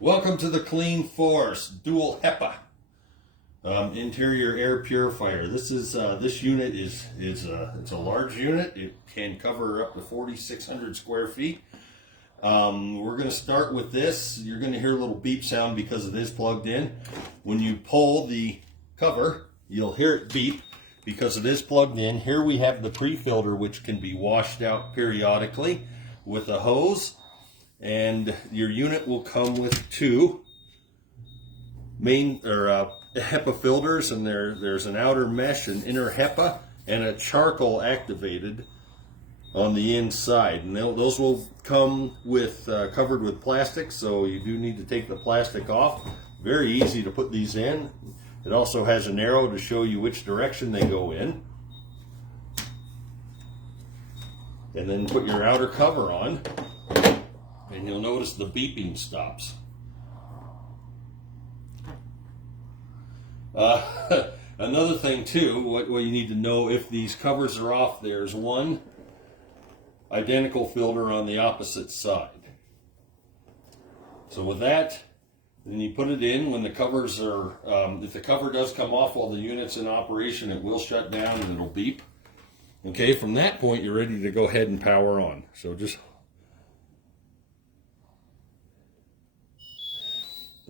Welcome to the CLEANFORCE dual Hepa interior air purifier. This unit is it's a large unit. It can cover up to 4,600 square feet. We're going to start with this. You're going to hear a little beep sound because it is plugged in. When you pull the cover, you'll hear it beep because it is plugged in. Here we have the pre-filter, which can be washed out periodically with a hose. And your unit will come with two main HEPA filters, and there's an outer mesh, an inner HEPA, and a charcoal activated on the inside. And those will come with covered with plastic, so you do need to take the plastic off. Very easy to put these in. It also has an arrow to show you which direction they go in. And then put your outer cover on. And you'll notice the beeping stops. Another thing too, what you need to know, if these covers are off, there's one identical filter on the opposite side. So with that, then you put it in. When the covers are, if the cover does come off while the unit's in operation, it will shut down and it'll beep. Okay, from that point, you're ready to go ahead and power on. So just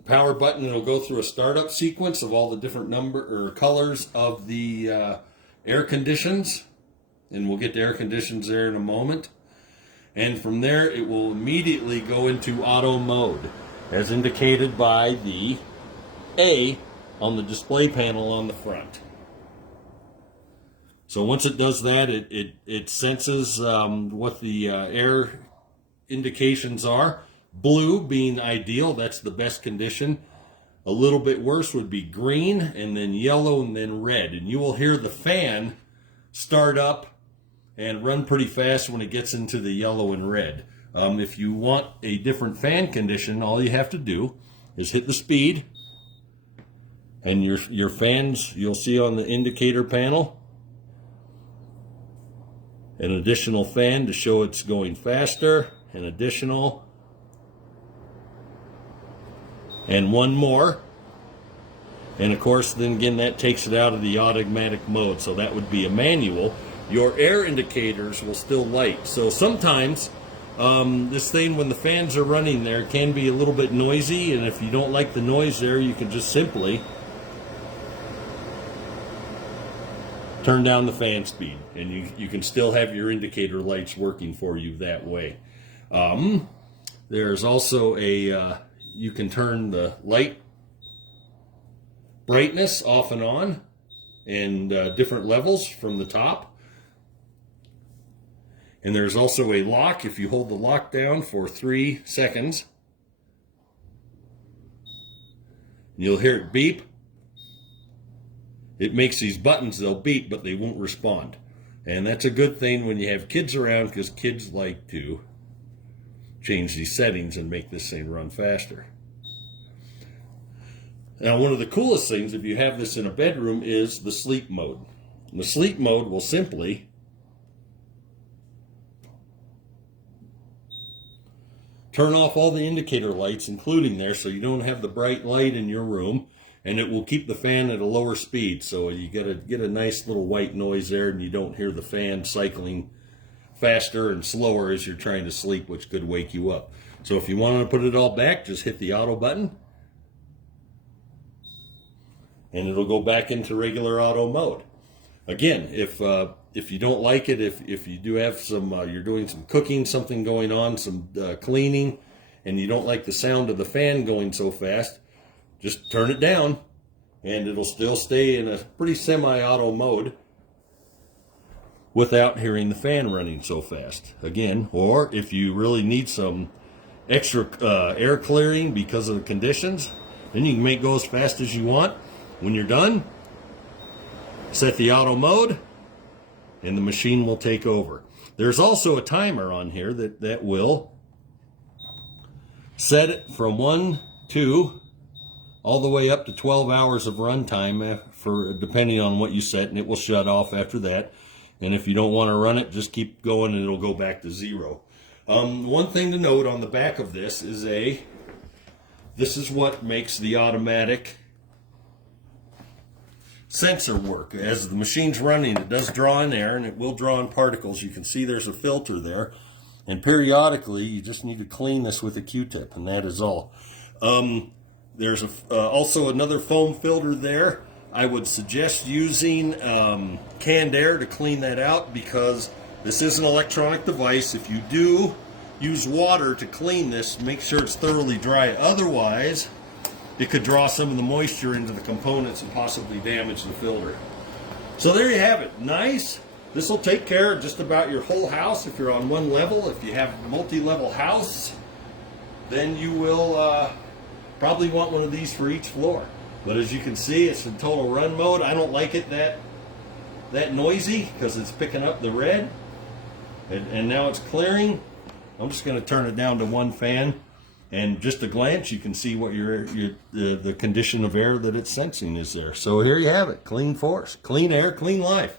power button, it'll go through a startup sequence of all the different colors of the air conditions, and we'll get to air conditions there in a moment. And from there it will immediately go into auto mode as indicated by the A on the display panel on the front. So once it does that, it senses what the air indications are. Blue being ideal, that's the best condition. A little bit worse would be green, and then yellow, and then red. And you will hear the fan start up and run pretty fast when it gets into the yellow and red. If you want a different fan condition, all you have to do is hit the speed, and your fans, you'll see on the indicator panel, an additional fan to show it's going faster, an additional, and one more. And of course, then again, that takes it out of the automatic mode. So that would be a manual. Your air indicators will still light. So sometimes this thing, when the fans are running there, can be a little bit noisy. And if you don't like the noise there, you can just simply turn down the fan speed. And you can still have your indicator lights working for you that way. There's also a you can turn the light brightness off and on and different levels from the top. And there's also a lock. If you hold the lock down for 3 seconds, you'll hear it beep. It makes these buttons, they'll beep, but they won't respond. And that's a good thing when you have kids around, because kids like to change these settings and make this thing run faster. Now, one of the coolest things, if you have this in a bedroom, is the sleep mode. The sleep mode will simply turn off all the indicator lights, including there, so you don't have the bright light in your room, and it will keep the fan at a lower speed. So you get a nice little white noise there, and you don't hear the fan cycling faster and slower as you're trying to sleep, which could wake you up. So if you want to put it all back, just hit the auto button, and it'll go back into regular auto mode. Again, if you don't like it, if you do have some, you're doing some cooking, something going on, some cleaning, and you don't like the sound of the fan going so fast, just turn it down, and it'll still stay in a pretty semi-auto mode without hearing the fan running so fast. Again, or if you really need some extra air clearing because of the conditions, then you can go as fast as you want. When you're done, set the auto mode, and the machine will take over. There's also a timer on here that will set it from 1, 2, all the way up to 12 hours of runtime, depending on what you set, and it will shut off after that. And if you don't want to run it, just keep going and it'll go back to 0. One thing to note on the back of this is this is what makes the automatic sensor work. As the machine's running, it does draw in air, and it will draw in particles. You can see there's a filter there, and periodically you just need to clean this with a Q-tip, and that is all. There's also another foam filter there. I would suggest using canned air to clean that out, because this is an electronic device. If you do use water to clean this, make sure it's thoroughly dry. Otherwise, it could draw some of the moisture into the components and possibly damage the filter. So there you have it. Nice. This will take care of just about your whole house if you're on one level. If you have a multi-level house, then you will probably want one of these for each floor. But as you can see, it's in total run mode. I don't like it that noisy because it's picking up the red. And now it's clearing. I'm just going to turn it down to 1 fan. And just a glance, you can see what the condition of air that it's sensing is there. So here you have it. CLEANFORCE. Clean air, clean life.